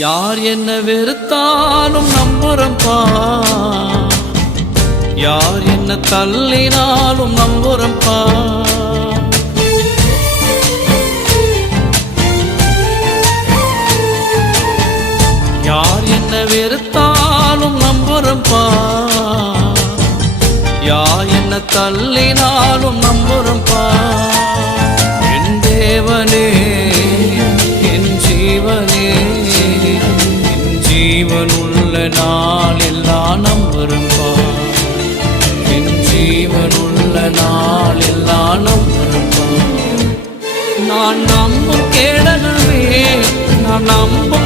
யார் என்ன வெறுத்தாலும் நம்புறம்பா, யார் என்ன தள்ளினாலும் நம்புறம்பா. யார் என்ன வெறுத்தாலும் நம்புறம்பா, யார் என்ன தள்ளினாலும் நம்புறம்பா. என் தேவனே என் ஜீவனே, என் ஜீவனுள்ள நாள் எல்லாம் நம்புறம்பா, என் ஜீவனுள்ள நாள் எல்லாம் நம்புறம்பா. நான் நம்பும் கேடகமே, நான் நம்ப